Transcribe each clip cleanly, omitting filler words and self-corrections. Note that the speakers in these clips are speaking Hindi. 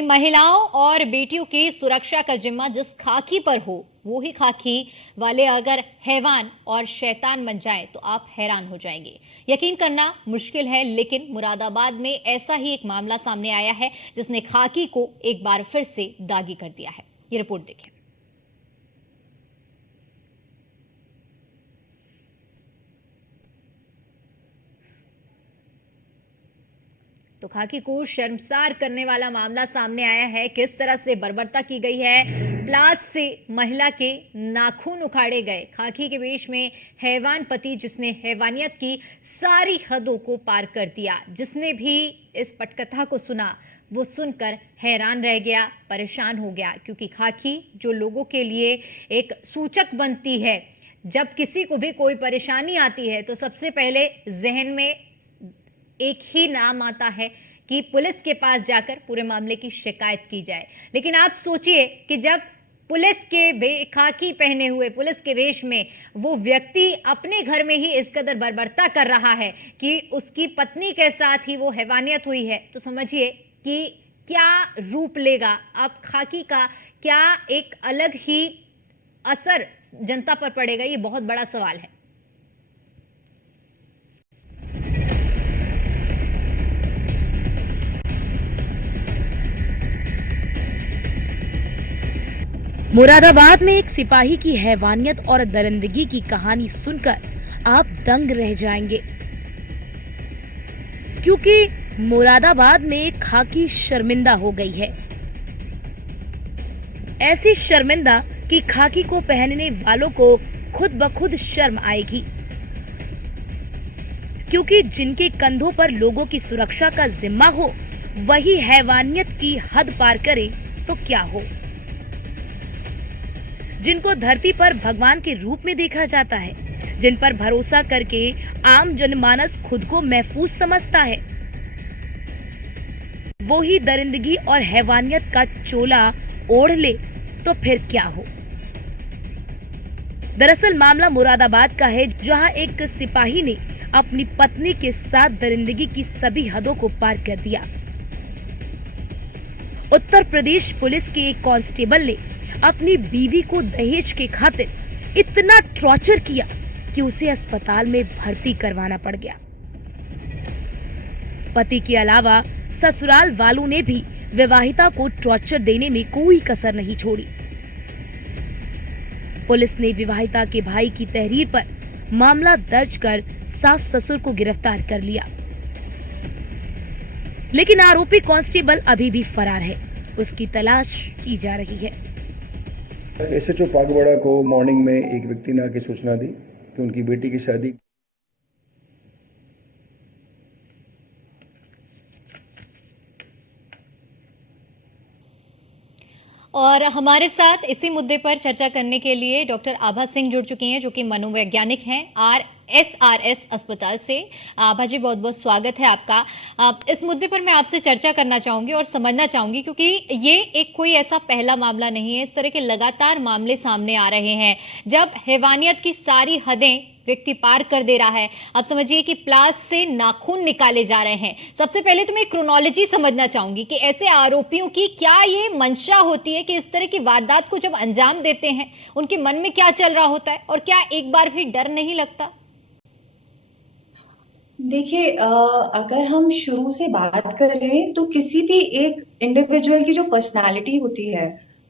वहीं महिलाओं और बेटियों की सुरक्षा का जिम्मा जिस खाकी पर हो, वो ही खाकी वाले अगर हैवान और शैतान बन जाए तो आप हैरान हो जाएंगे। यकीन करना मुश्किल है, लेकिन मुरादाबाद में ऐसा ही एक मामला सामने आया है जिसने खाकी को एक बार फिर से दागी कर दिया है। ये रिपोर्ट देखिए। तो खाकी को शर्मसार करने वाला मामला सामने आया है। किस तरह से बर्बरता की गई है, प्लास से महिला के नाखून उखाड़े गए। खाकी के वेश में हैवान पति जिसने हैवानियत की सारी हदों को पार कर दिया। जिसने भी इस पटकथा को सुना वो सुनकर हैरान रह गया, परेशान हो गया, क्योंकि खाकी जो लोगों के लिए एक सूचक बनती है, जब किसी को भी कोई परेशानी आती है तो सबसे पहले जहन में एक ही नाम आता है कि पुलिस के पास जाकर पूरे मामले की शिकायत की जाए। लेकिन आप सोचिए कि जब पुलिस के खाकी पहने हुए, पुलिस के वेश में वो व्यक्ति अपने घर में ही इस कदर बर्बरता कर रहा है कि उसकी पत्नी के साथ ही वो हैवानियत हुई है, तो समझिए कि क्या रूप लेगा अब खाकी का, क्या एक अलग ही असर जनता पर पड़ेगा। ये बहुत बड़ा सवाल है। मुरादाबाद में एक सिपाही की हैवानियत और दरिंदगी की कहानी सुनकर आप दंग रह जाएंगे, क्योंकि मुरादाबाद में एक खाकी शर्मिंदा हो गई है। ऐसी शर्मिंदा कि खाकी को पहनने वालों को खुद ब खुद शर्म आएगी, क्योंकि जिनके कंधों पर लोगों की सुरक्षा का जिम्मा हो वही हैवानियत की हद पार करे तो क्या हो। जिनको धरती पर भगवान के रूप में देखा जाता है, जिन पर भरोसा करके आम जनमानस खुद को महफूज समझता है, वो ही दरिंदगी और हैवानियत का चोला ओढ़ ले तो फिर क्या हो। दरअसल मामला मुरादाबाद का है, जहां एक सिपाही ने अपनी पत्नी के साथ दरिंदगी की सभी हदों को पार कर दिया। उत्तर प्रदेश पुलिस के एक कांस्टेबल ने अपनी बीवी को दहेज के खातिर इतना टॉर्चर किया कि उसे अस्पताल में भर्ती करवाना पड़ गया। पति के अलावा ससुराल वालों ने भी विवाहिता को टॉर्चर देने में कोई कसर नहीं छोड़ी। पुलिस ने विवाहिता के भाई की तहरीर पर मामला दर्ज कर सास ससुर को गिरफ्तार कर लिया, लेकिन आरोपी कांस्टेबल अभी भी फरार है। उसकी तलाश की जा रही है। एसएचओ पागवाड़ा को मॉर्निंग में एक व्यक्ति ने आके सूचना दी कि उनकी बेटी की शादी और हमारे साथ इसी मुद्दे पर चर्चा करने के लिए डॉक्टर आभा सिंह जुड़ चुकी हैं, जो कि मनोवैज्ञानिक हैं RSRS अस्पताल से। आभा जी, बहुत बहुत स्वागत है आपका। इस मुद्दे पर मैं आपसे चर्चा करना चाहूंगी और समझना चाहूंगी, क्योंकि ये एक कोई ऐसा पहला मामला नहीं है। इस तरह के लगातार मामले सामने आ रहे हैं जब हैवानियत की सारी हदें व्यक्ति पार कर दे रहा है। अब समझिए कि प्लास से नाखून निकाले जा रहे हैं। सबसे पहले तो मैं क्रोनोलॉजी समझना चाहूंगी कि ऐसे आरोपियों की क्या ये मंशा होती है कि इस तरह की वारदात को जब अंजाम देते हैं उनके मन में क्या चल रहा होता है, और क्या एक बार भी डर नहीं लगता? देखिए, अगर हम शुरू से बात करें तो किसी भी एक इंडिविजुअल की जो पर्सनालिटी होती है,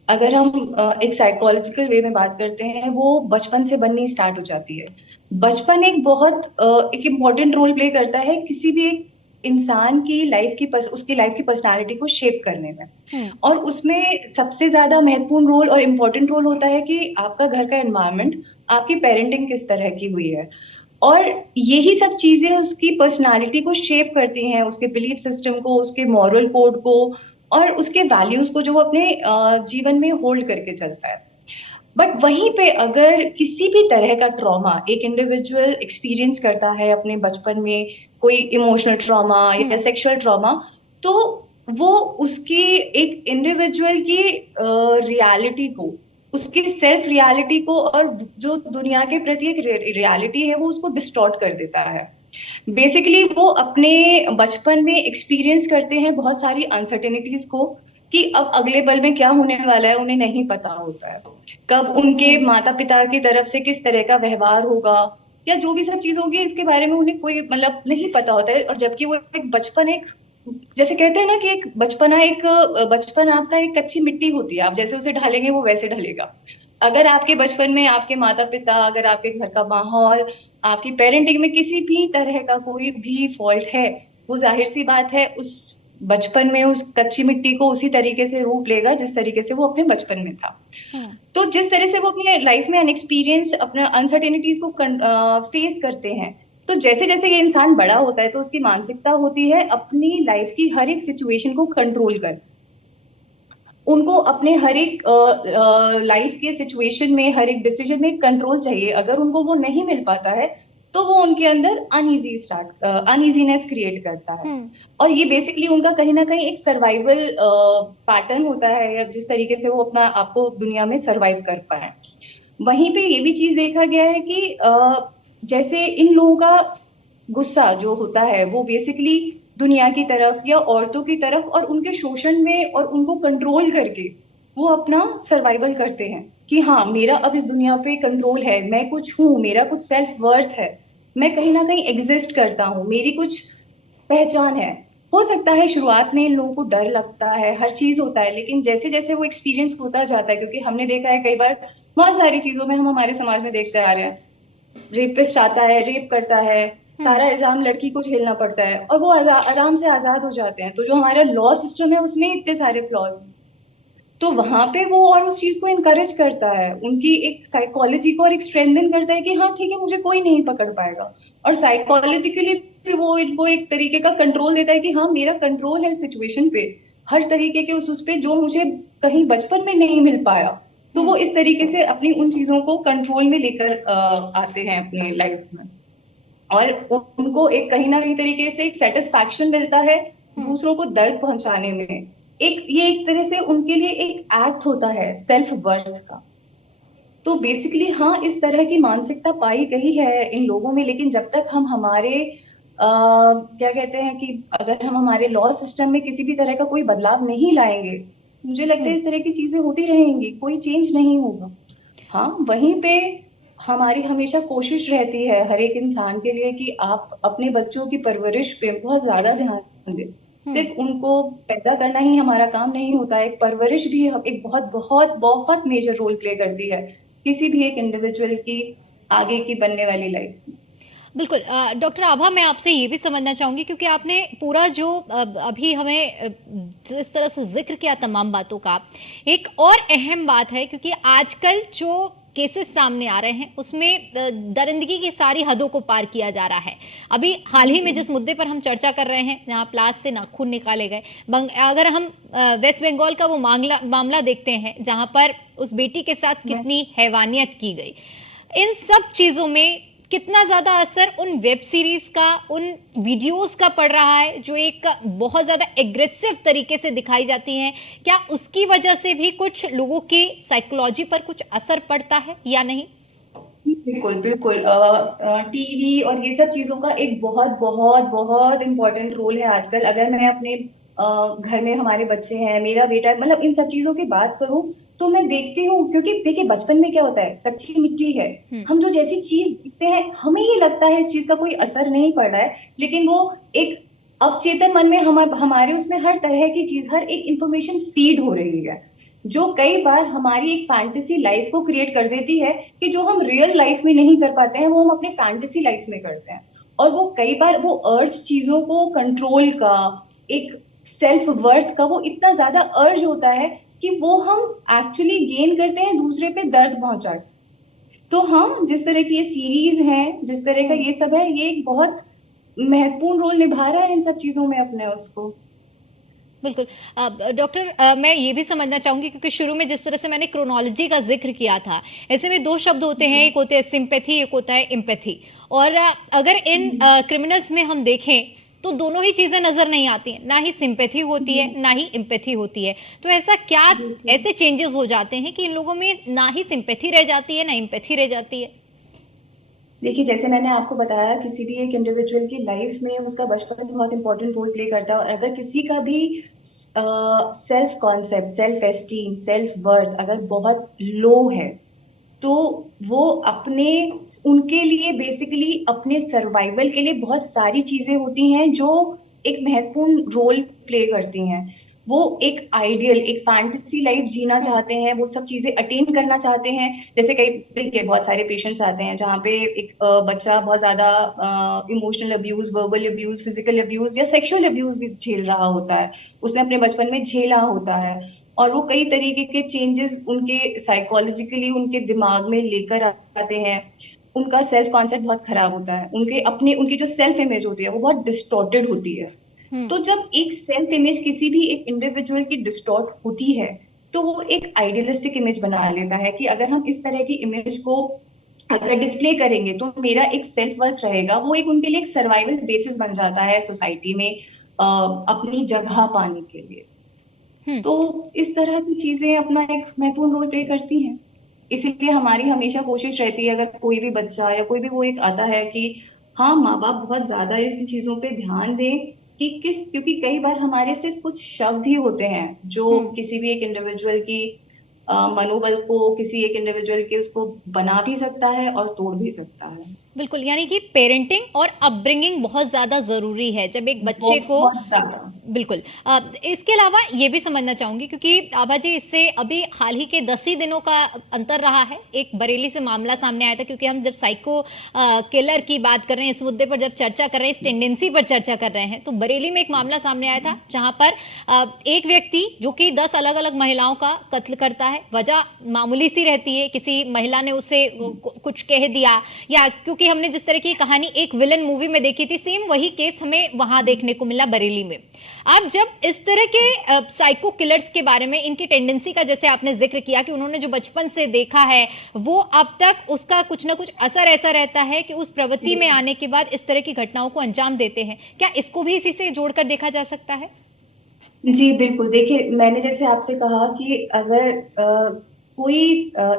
अगर हम एक साइकोलॉजिकल वे में बात करते हैं, वो बचपन से बननी स्टार्ट हो जाती है। बचपन एक बहुत एक इम्पॉर्टेंट रोल प्ले करता है किसी भी एक इंसान की उसकी लाइफ की पर्सनालिटी को शेप करने में। और उसमें सबसे ज्यादा महत्वपूर्ण रोल और इम्पोर्टेंट रोल होता है कि आपका घर का एनवायरनमेंट, आपकी पेरेंटिंग किस तरह की हुई है, और यही सब चीजें उसकी पर्सनालिटी को शेप करती हैं, उसके बिलीफ सिस्टम को, उसके मॉरल कोड को और उसके वैल्यूज को, जो वो अपने जीवन में होल्ड करके चलता है। बट वहीं पे अगर किसी भी तरह का ट्रॉमा एक इंडिविजुअल एक्सपीरियंस करता है अपने बचपन में, कोई इमोशनल ट्रॉमा या सेक्सुअल ट्रॉमा, तो वो उसकी एक इंडिविजुअल की रियलिटी को, उसकी सेल्फ रियलिटी को और जो दुनिया के प्रति एक रियलिटी है वो उसको डिस्टॉर्ट कर देता है। बेसिकली वो अपने बचपन में एक्सपीरियंस करते हैं बहुत सारी अनसर्टेनिटीज को, कि अब अगले पल में क्या होने वाला है उन्हें नहीं पता होता है। कब उनके माता पिता की तरफ से किस तरह का व्यवहार होगा या जो भी सब चीज होगी इसके बारे में उन्हें कोई मतलब नहीं पता होता है। और जबकि वो एक बचपन एक जैसे कहते हैं ना कि एक बचपना एक बचपन आपका एक कच्ची मिट्टी होती है, आप जैसे उसे ढालेंगे वो वैसे ढलेगा। अगर आपके बचपन में आपके माता पिता, अगर आपके घर का माहौल, आपकी पेरेंटिंग में किसी भी तरह का कोई भी फॉल्ट है, वो जाहिर सी बात है उस बचपन में उस कच्ची मिट्टी को उसी तरीके से रूप लेगा जिस तरीके से वो अपने बचपन में था। हम्म। तो जिस तरह से वो अपने लाइफ में अनएक्सपीरियंस अपना अनसर्टेनिटीज को फेस करते हैं, तो जैसे जैसे ये इंसान बड़ा होता है तो उसकी मानसिकता होती है अपनी लाइफ की हर एक सिचुएशन को कंट्रोल कर, उनको अपने हर एक लाइफ के सिचुएशन में हर एक डिसीजन में कंट्रोल चाहिए। अगर उनको वो नहीं मिल पाता है तो वो उनके अंदर अनईजीनेस क्रिएट करता है। हम्म। और ये बेसिकली उनका कहीं ना कहीं एक सर्वाइवल पैटर्न होता है, या जिस तरीके से वो अपना आपको दुनिया में सर्वाइव कर पाए। वहीं पे ये भी चीज देखा गया है कि जैसे इन लोगों का गुस्सा जो होता है वो बेसिकली दुनिया की तरफ या औरतों की तरफ और उनके शोषण में और उनको कंट्रोल करके वो अपना सर्वाइवल करते हैं कि हाँ मेरा अब इस दुनिया पे कंट्रोल है, मैं कुछ हूँ, मेरा कुछ सेल्फ वर्थ है, मैं कहीं ना कहीं एग्जिस्ट करता हूँ, मेरी कुछ पहचान है। हो सकता है शुरुआत में इन लोगों को डर लगता है, हर चीज होता है, लेकिन जैसे जैसे वो एक्सपीरियंस होता जाता है, क्योंकि हमने देखा है कई बार बहुत सारी चीजों में हम हमारे समाज में देखते आ रहे हैं, रेपिस्ट आता है, रेप करता है, सारा इल्जाम लड़की को झेलना पड़ता है और वो आराम से आजाद हो जाते हैं। तो जो हमारा लॉ सिस्टम है उसमें इतने सारे फ्लॉज हैं, तो वहां पे वो और उस चीज को इनकरेज करता है, उनकी एक साइकोलॉजी को और एक स्ट्रेंथन करता है कि हाँ ठीक है मुझे कोई नहीं पकड़ पाएगा। और साइकोलॉजिकली वो इनको एक तरीके का कंट्रोल देता है कि हाँ मेरा कंट्रोल है सिचुएशन पे, हर तरीके के उस पे जो मुझे कहीं बचपन में नहीं मिल पाया। तो वो इस तरीके से अपनी उन चीजों को कंट्रोल में लेकर आते हैं अपने लाइफ में, और उनको एक कहीं ना कहीं तरीके से एक सेटिस्फैक्शन मिलता है दूसरों को दर्द पहुंचाने में। एक ये एक तरह से उनके लिए एक एक्ट होता है सेल्फ वर्थ का। तो बेसिकली हाँ इस तरह की मानसिकता पाई गई है इन लोगों में, लेकिन जब तक हम हमारे क्या कहते हैं कि अगर हम हमारे लॉ सिस्टम में किसी भी तरह का कोई बदलाव नहीं लाएंगे, मुझे लगता है इस तरह की चीजें होती रहेंगी, कोई चेंज नहीं होगा। हाँ वहीं पे हमारी हमेशा कोशिश रहती है हर एक इंसान के लिए कि आप अपने बच्चों की परवरिश पे बहुत ज्यादा ध्यान दें। सिर्फ उनको पैदा करना ही हमारा काम नहीं होता है, एक परवरिश भी एक बहुत बहुत बहुत मेजर रोल प्ले करती है किसी भी एक इंडिविजुअल की आगे की बनने वाली लाइफ में। बिल्कुल। डॉक्टर आभा, मैं आपसे ये भी समझना चाहूंगी क्योंकि आपने पूरा जो अभी हमें जिस तरह से जिक्र किया तमाम बातों का, एक और अहम बात है क्योंकि आजकल जो केसेस सामने आ रहे हैं उसमें दरिंदगी की सारी हदों को पार किया जा रहा है। अभी हाल ही में जिस मुद्दे पर हम चर्चा कर रहे हैं, जहां प्लास से नाखून निकाले गए, अगर हम वेस्ट बंगाल का वो मामला देखते हैं जहां पर उस बेटी के साथ कितनी हैवानियत की गई, इन सब चीजों में कितना ज्यादा असर उन वेब सीरीज का, उन वीडियोस का पड़ रहा है जो एक बहुत ज्यादा एग्रेसिव तरीके से दिखाई जाती हैं, क्या उसकी वजह से भी कुछ लोगों की साइकोलॉजी पर कुछ असर पड़ता है या नहीं? बिल्कुल बिल्कुल, टीवी और ये सब चीजों का एक बहुत बहुत बहुत इम्पोर्टेंट रोल है आजकल। अगर मैं अपने घर में हमारे बच्चे हैं, मेरा बेटा, मतलब इन सब चीजों की बात करूं तो मैं देखती हूँ, क्योंकि देखिए बचपन में क्या होता है, कच्ची मिट्टी है, हम जो जैसी चीज देखते हैं हमें ये लगता है इस चीज का कोई असर नहीं पड़ रहा है, लेकिन वो एक अवचेतन मन में हमारे उसमें हर तरह की चीज, हर एक इंफॉर्मेशन फीड हो रही है, जो कई बार हमारी एक फैंटेसी लाइफ को क्रिएट कर देती है कि जो हम रियल लाइफ में नहीं कर पाते हैं वो हम अपने फैंटेसी लाइफ में करते हैं। और वो कई बार वो अर्ज चीजों को कंट्रोल का, एक सेल्फ वर्थ का वो इतना ज्यादा अर्ज होता है कि वो हम एक्चुअली गेन करते हैं दूसरे पे दर्द पहुंचा। तो हाँ जिस तरह की ये सीरीज हैं, जिस तरह का ये सब है, ये एक बहुत महत्वपूर्ण रोल निभा रहा है इन सब चीजों में अपने उसको। बिल्कुल। डॉक्टर, मैं ये भी समझना चाहूंगी क्योंकि शुरू में जिस तरह से मैंने क्रोनोलॉजी का जिक्र किया था, ऐसे में दो शब्द होते हैं, एक होते हैं सिंपैथी, एक होता है एम्पैथी। और अगर इन क्रिमिनल्स में हम देखें तो दोनों ही चीजें नजर नहीं आती हैं, ना ही सिंपैथी होती है ना ही एम्पैथी होती है। तो ऐसा क्या ऐसे चेंजेस हो जाते हैं कि इन लोगों में ना ही सिंपैथी रह जाती है ना एम्पैथी रह जाती है? देखिए, जैसे मैंने आपको बताया, किसी भी एक इंडिविजुअल की लाइफ में उसका बचपन बहुत इंपॉर्टेंट रोल प्ले करता है। और अगर किसी का भी self concept, self esteem, self worth अगर बहुत लो है, तो वो अपने उनके लिए बेसिकली अपने सर्वाइवल के लिए बहुत सारी चीजें होती हैं जो एक महत्वपूर्ण रोल प्ले करती हैं। वो एक आइडियल, एक फैंटेसी लाइफ जीना चाहते हैं, वो सब चीजें अटेन करना चाहते हैं। जैसे कई, देखिए, बहुत सारे पेशेंट्स आते हैं जहाँ पे एक बच्चा बहुत ज्यादा emotional abuse, verbal abuse, physical abuse या सेक्सुअल अब्यूज भी झेल रहा होता है, उसने अपने बचपन में झेला होता है। और वो कई तरीके के चेंजेस उनके साइकोलॉजिकली उनके दिमाग में लेकर आते हैं। उनका सेल्फ कॉन्सेप्ट बहुत खराब होता है, उनकी जो सेल्फ इमेज होती है वो बहुत डिस्टॉर्टेड होती है। तो जब एक सेल्फ इमेज किसी भी एक इंडिविजुअल की डिस्टॉर्ट होती है, तो वो एक आइडियलिस्टिक इमेज बना लेता है कि अगर हम इस तरह की इमेज को अगर डिस्प्ले करेंगे तो मेरा एक सेल्फ वर्थ रहेगा। वो एक उनके लिए एक सर्वाइवल बेसिस बन जाता है सोसाइटी में, अपनी जगह पाने के लिए। तो इस तरह की चीजें अपना एक महत्वपूर्ण रोल प्ले करती हैं। इसीलिए हमारी हमेशा कोशिश रहती है, अगर कोई भी बच्चा या कोई भी वो एक आता है, कि हाँ, माँ बाप बहुत ज्यादा इन चीजों पे ध्यान दें कि क्योंकि कई बार हमारे सिर्फ कुछ शब्द ही होते हैं जो किसी भी एक इंडिविजुअल की मनोबल को, किसी एक इंडिविजुअल के उसको बना भी सकता है और तोड़ भी सकता है। बिल्कुल, यानी कि पेरेंटिंग और अपब्रिंगिंग बहुत ज़्यादा ज़रूरी है जब एक बच्चे को। बहुत ज्यादा। बिल्कुल। इसके अलावा ये भी समझना चाहूँगी, क्योंकि आभा जी, इससे अभी हाल ही के 10 ही दिनों का अंतर रहा है। एक बरेली से मामला सामने आया था, क्योंकि हम जब साइको किलर की बात कर रहे हैं, इस मुद्दे पर जब चर्चा कर रहे हैं, इस टेंडेंसी पर चर्चा कर रहे हैं, तो बरेली में एक मामला सामने आया था जहाँ पर एक व्यक्ति जो कि 10 अलग अलग महिलाओं का कत्ल करता है। वजह मामूली सी रहती है, किसी महिला ने उसे कुछ कह दिया, या क्योंकि हमने जिस तरह की कहानी एक विलन मूवी में देखी थी, सेम वही केस हमें वहां देखने को मिला बरेली में। आप जब इस तरह के साइको किलर्स के बारे में, इनकी टेंडेंसी का जैसे आपने जिक्र किया कि उन्होंने जो बचपन से देखा है वो अब तक उसका कुछ ना कुछ असर ऐसा रहता है कि उस प्रवृत्ति में आने के बाद इस तरह की घटनाओं को अंजाम देते हैं, क्या इसको भी इसी से जोड़कर देखा जा सकता है? जी, बिल्कुल। देखिए, मैंने जैसे आपसे कहा कि अगर कोई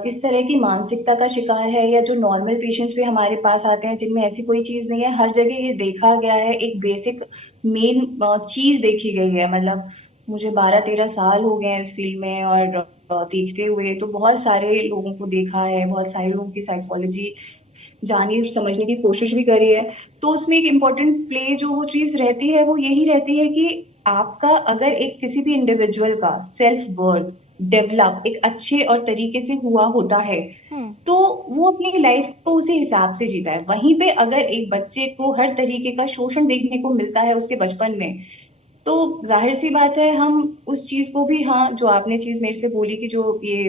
इस तरह की मानसिकता का शिकार है, या जो नॉर्मल पेशेंट्स भी हमारे पास आते हैं जिनमें ऐसी कोई चीज़ नहीं है, हर जगह ये देखा गया है, एक बेसिक मेन चीज़ देखी गई है। मतलब मुझे 12-13 साल हो गए हैं इस फील्ड में, और देखते हुए तो बहुत सारे लोगों को देखा है, बहुत सारे लोगों की साइकोलॉजी जानी और समझने की कोशिश भी करी है। तो उसमें एक इम्पोर्टेंट प्ले जो वो चीज़ रहती है, वो यही रहती है कि आपका अगर एक किसी भी इंडिविजुअल का सेल्फ वर्थ डेवलप एक अच्छे और तरीके से हुआ होता है, तो वो अपनी लाइफ को उसी हिसाब से जीता है। वहीं पे अगर एक बच्चे को हर तरीके का शोषण देखने को मिलता है उसके बचपन में, तो जाहिर सी बात है हम उस चीज को भी, हाँ, जो आपने चीज मेरे से बोली कि जो ये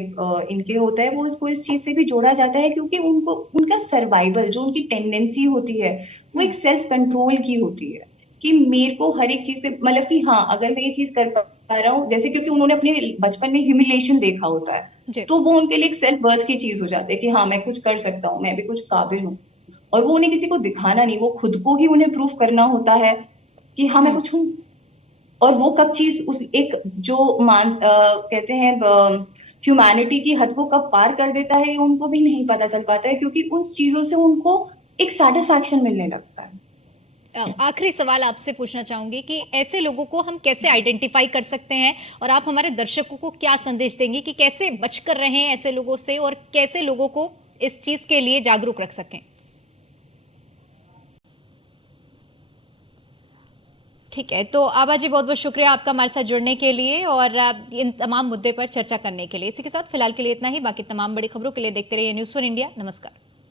इनके होता है, वो इसको इस चीज से भी जोड़ा जाता है, क्योंकि उनको उनका सर्वाइवल, जो उनकी टेंडेंसी होती है, वो एक सेल्फ कंट्रोल की होती है कि मेरे को हर एक चीज पे, मतलब कि हाँ, अगर मैं ये चीज कर पा रहा हूँ, जैसे क्योंकि उन्होंने अपने बचपन में ह्यूमिलेशन देखा होता है, तो वो उनके लिए एक सेल्फ वर्थ की चीज हो जाती है कि हाँ, मैं कुछ कर सकता हूँ, मैं भी कुछ काबिल हूँ। और वो उन्हें किसी को दिखाना नहीं, वो खुद को ही उन्हें प्रूफ करना होता है कि हाँ, मैं कुछ हूँ। और वो कब चीज उस एक जो कहते हैं ह्यूमैनिटी की हद को कब पार कर देता है, ये उनको भी नहीं पता चल पाता है, क्योंकि उन चीजों से उनको एक सेटिस्फैक्शन मिलने लगता है। आखिरी सवाल आपसे पूछना चाहूंगी कि ऐसे लोगों को हम कैसे आइडेंटिफाई कर सकते हैं, और आप हमारे दर्शकों को क्या संदेश देंगे कि कैसे बचकर रहें ऐसे लोगों से, और कैसे लोगों को इस चीज के लिए जागरूक रख सकें? ठीक है, तो आभा जी, बहुत बहुत शुक्रिया आपका हमारे साथ जुड़ने के लिए और इन तमाम मुद्दे पर चर्चा करने के लिए। इसी के साथ फिलहाल के लिए इतना ही। बाकी तमाम बड़ी खबरों के लिए देखते रहिए न्यूज़ फॉर इंडिया। नमस्कार।